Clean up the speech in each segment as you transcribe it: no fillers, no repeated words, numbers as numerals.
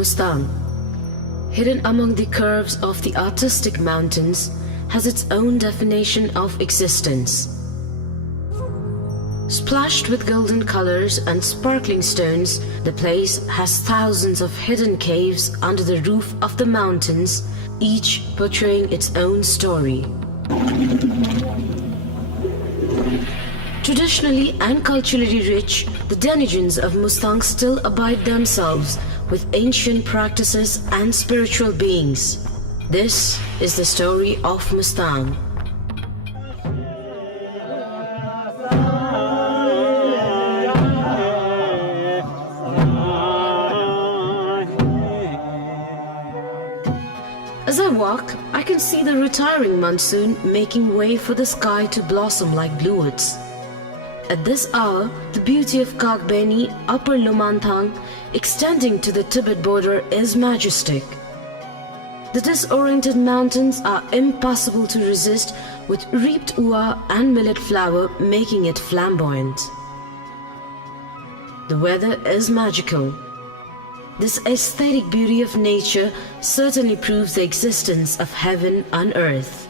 Mustang, hidden among the curves of the artistic mountains, has its own definition of existence. Splashed with golden colors and sparkling stones, the place has thousands of hidden caves under the roof of the mountains, each portraying its own story. Traditionally and culturally rich, the denizens of Mustang still abide themselves with ancient practices and spiritual beings. This is the story of Mustang. As I walk, I can see the retiring monsoon making way for the sky to blossom like bluets. At this hour, the beauty of Kagbeni, Upper Lumanthang, extending to the Tibet border is majestic. The disoriented mountains are impossible to resist, with reaped ua and millet flour making it flamboyant. The weather is magical. This aesthetic beauty of nature certainly proves the existence of heaven on earth.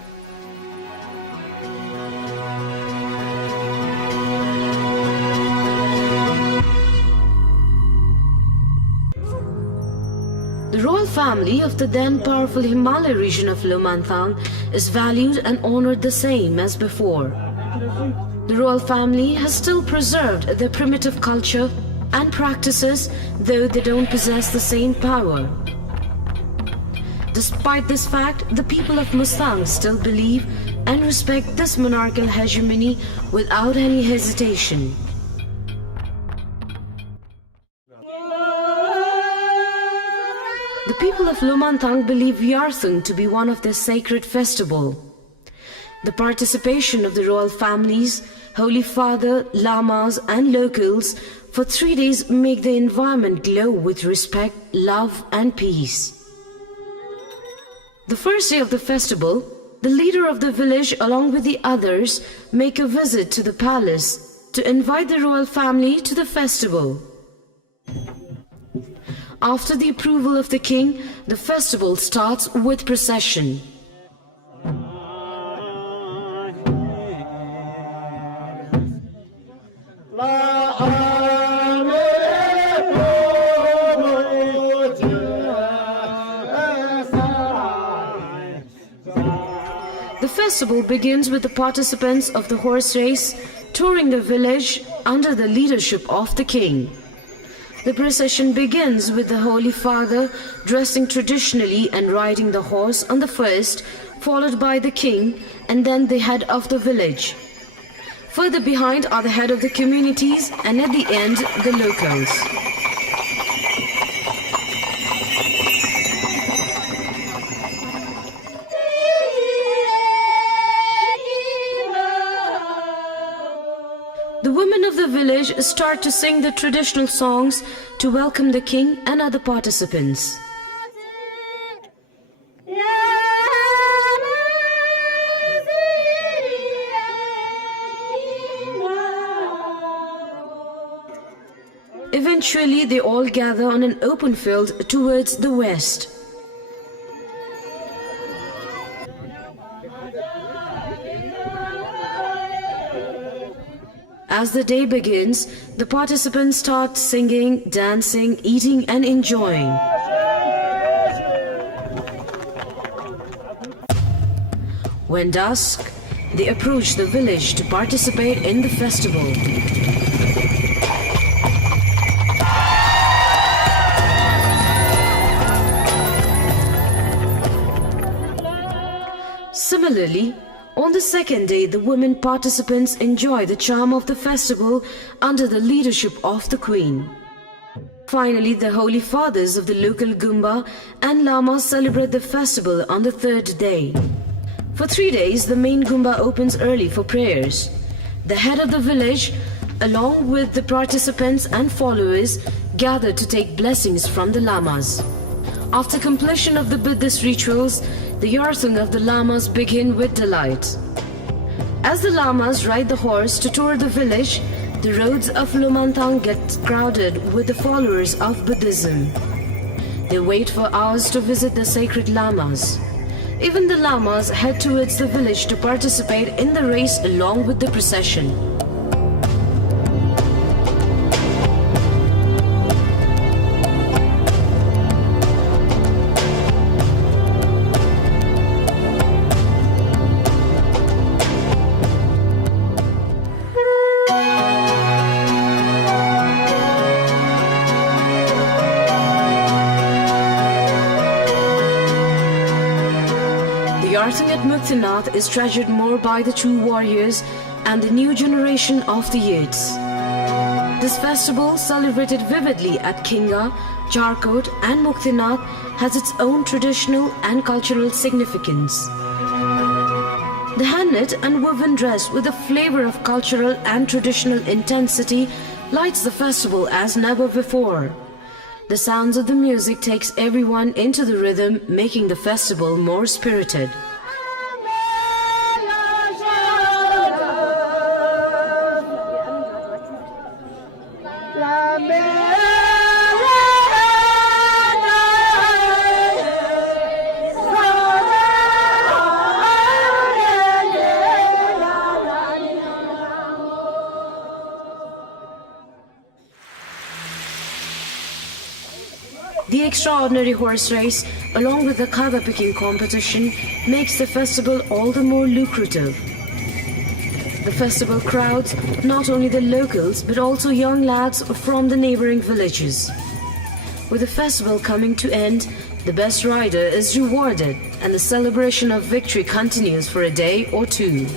The royal family of the then powerful Himalaya region of Lumanthang is valued and honored the same as before. The royal family has still preserved their primitive culture and practices, though they don't possess the same power. Despite this fact, the people of Mustang still believe and respect this monarchical hegemony without any hesitation. The people of Lumanthang believe Yartung to be one of their sacred festival. The participation of the royal families, Holy Father, lamas and locals for 3 days make the environment glow with respect, love and peace. The first day of the festival, the leader of the village along with the others make a visit to the palace to invite the royal family to the festival. After the approval of the king, the festival starts with procession. The festival begins with the participants of the horse race touring the village under the leadership of the king. The procession begins with the Holy Father dressing traditionally and riding the horse on the first, followed by the king and then the head of the village. Further behind are the head of the communities and at the end the locals. The women of the village start to sing the traditional songs to welcome the king and other participants. Eventually, they all gather on an open field towards the west. As the day begins, the participants start singing, dancing, eating and enjoying. When dusk, they approach the village to participate in the festival. Similarly, on the second day, the women participants enjoy the charm of the festival under the leadership of the Queen. Finally, the Holy Fathers of the local Gumba and Lamas celebrate the festival on the third day. For 3 days, the main Gumba opens early for prayers. The head of the village, along with the participants and followers, gather to take blessings from the Lamas. After completion of the Buddhist rituals, the Yartung of the Lamas begin with delight. As the Lamas ride the horse to tour the village, the roads of Lumanthang get crowded with the followers of Buddhism. They wait for hours to visit the sacred llamas. Even the llamas head towards the village to participate in the race along with the procession. Yartung at Muktinath is treasured more by the true warriors and the new generation of the youths. This festival, celebrated vividly at Kinga, Charkot and Muktinath, has its own traditional and cultural significance. The hand-knit and woven dress with a flavor of cultural and traditional intensity lights the festival as never before. The sounds of the music takes everyone into the rhythm, making the festival more spirited. The extraordinary horse race, along with the kava picking competition, makes the festival all the more lucrative. The festival crowds not only the locals but also young lads from the neighboring villages. With the festival coming to end, the best rider is rewarded and the celebration of victory continues for a day or two.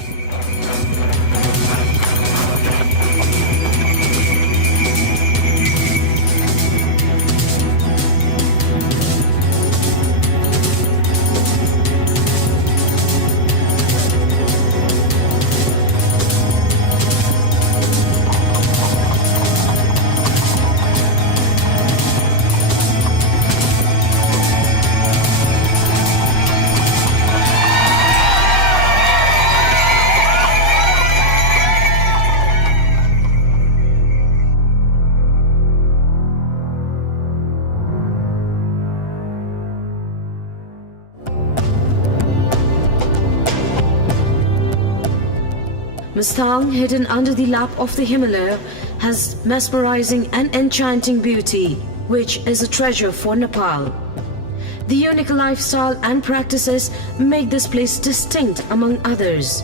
Mustang, hidden under the lap of the Himalaya, has mesmerizing and enchanting beauty, which is a treasure for Nepal. The unique lifestyle and practices make this place distinct among others.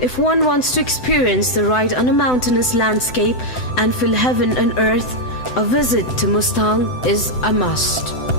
If one wants to experience the ride on a mountainous landscape and feel heaven and earth, a visit to Mustang is a must.